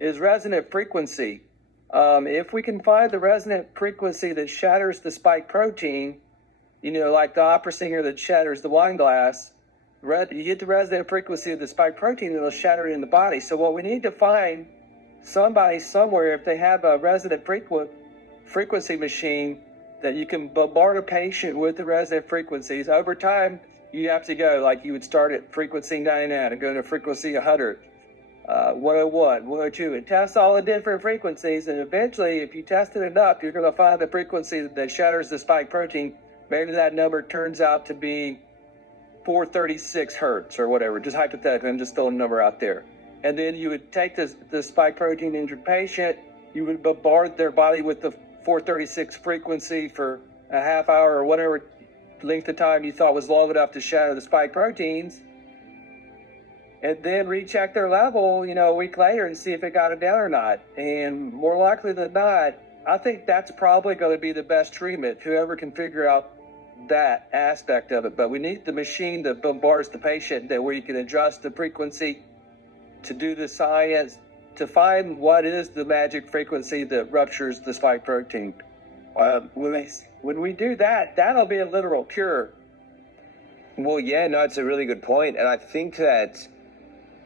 is resonant frequency. If we can find the resonant frequency that shatters the spike protein, like the opera singer that shatters the wine glass, you get the resonant frequency of the spike protein, it'll shatter it in the body. So what we need to find, somebody somewhere, if they have a resonant frequency machine, that you can bombard a patient with the resonant frequencies. Over time, you have to go, like you would start at frequency 99 and go to frequency 100, 101, 102, and test all the different frequencies. And eventually, if you test it enough, you're going to find the frequency that shatters the spike protein. Maybe that number turns out to be 436 hertz or whatever, just hypothetically. I'm just throwing a number out there. And then you would take the spike protein injured patient, you would bombard their body with the 436 frequency for a half hour or whatever length of time you thought was long enough to shatter the spike proteins, and then recheck their level, a week later and see if it got it down or not. And more likely than not, I think that's probably going to be the best treatment, whoever can figure out that aspect of it. But we need the machine that bombards the patient, that where you can adjust the frequency to do the science, to find what is the magic frequency that ruptures the spike protein. When we do that, that'll be a literal cure. Well, yeah, no, it's a really good point. And I think that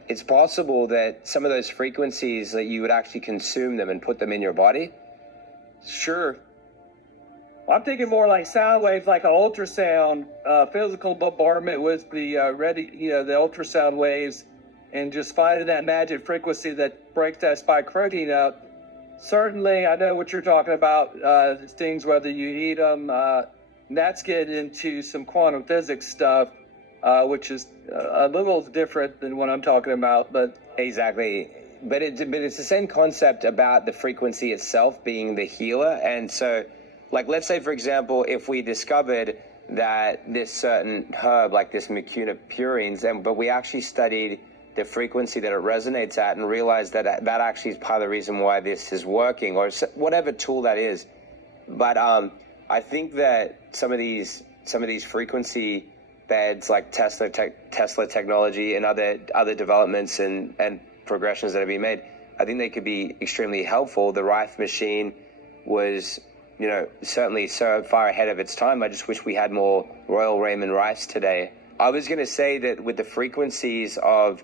it's possible that some of those frequencies, that you would actually consume them and put them in your body. Sure. I'm thinking more like sound waves, like an ultrasound, physical bombardment with the the ultrasound waves, and just finding that magic frequency that breaks that spike protein up. Certainly, I know what you're talking about, things, whether you eat them. That's getting into some quantum physics stuff, which is a little different than what I'm talking about. But exactly. But it's the same concept about the frequency itself being the healer. And so, like, let's say, for example, if we discovered that this certain herb, like this mucuna purines, but we actually studied the frequency that it resonates at and realize that actually is part of the reason why this is working, or whatever tool that is. But I think that some of these frequency beds, like Tesla technology and other developments and progressions that have been made, I think they could be extremely helpful. The Rife machine was, certainly so far ahead of its time. I just wish we had more Royal Raymond Rifes today. I was going to say that with the frequencies of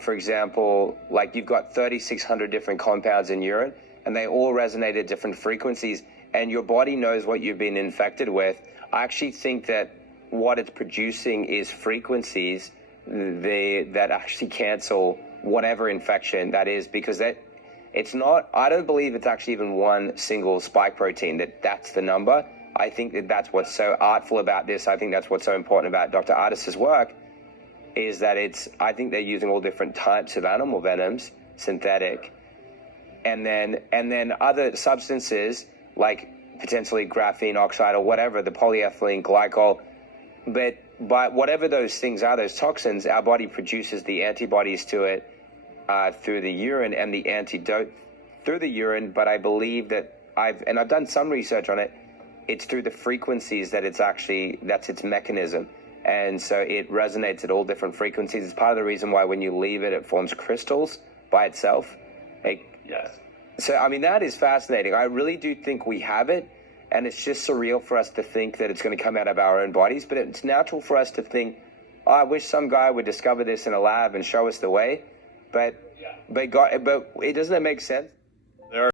for example, like you've got 3,600 different compounds in urine, and they all resonate at different frequencies, and your body knows what you've been infected with. I actually think that what it's producing is frequencies that actually cancel whatever infection that is, because it's not, I don't believe it's actually even one single spike protein, that's the number. I think that's what's so artful about this. I think that's what's so important about Dr. Artis's work, is that I think they're using all different types of animal venoms, synthetic, and then other substances like potentially graphene oxide or whatever, the polyethylene glycol. But whatever those things are, those toxins, our body produces the antibodies to it through the urine, and the antidote through the urine. But I believe that I've done some research on it. It's through the frequencies that's its mechanism. And so it resonates at all different frequencies. It's part of the reason why when you leave it, it forms crystals by itself. Yes. So, I mean, that is fascinating. I really do think we have it. And it's just surreal for us to think that it's going to come out of our own bodies. But it's natural for us to think, I wish some guy would discover this in a lab and show us the way. But it doesn't make sense?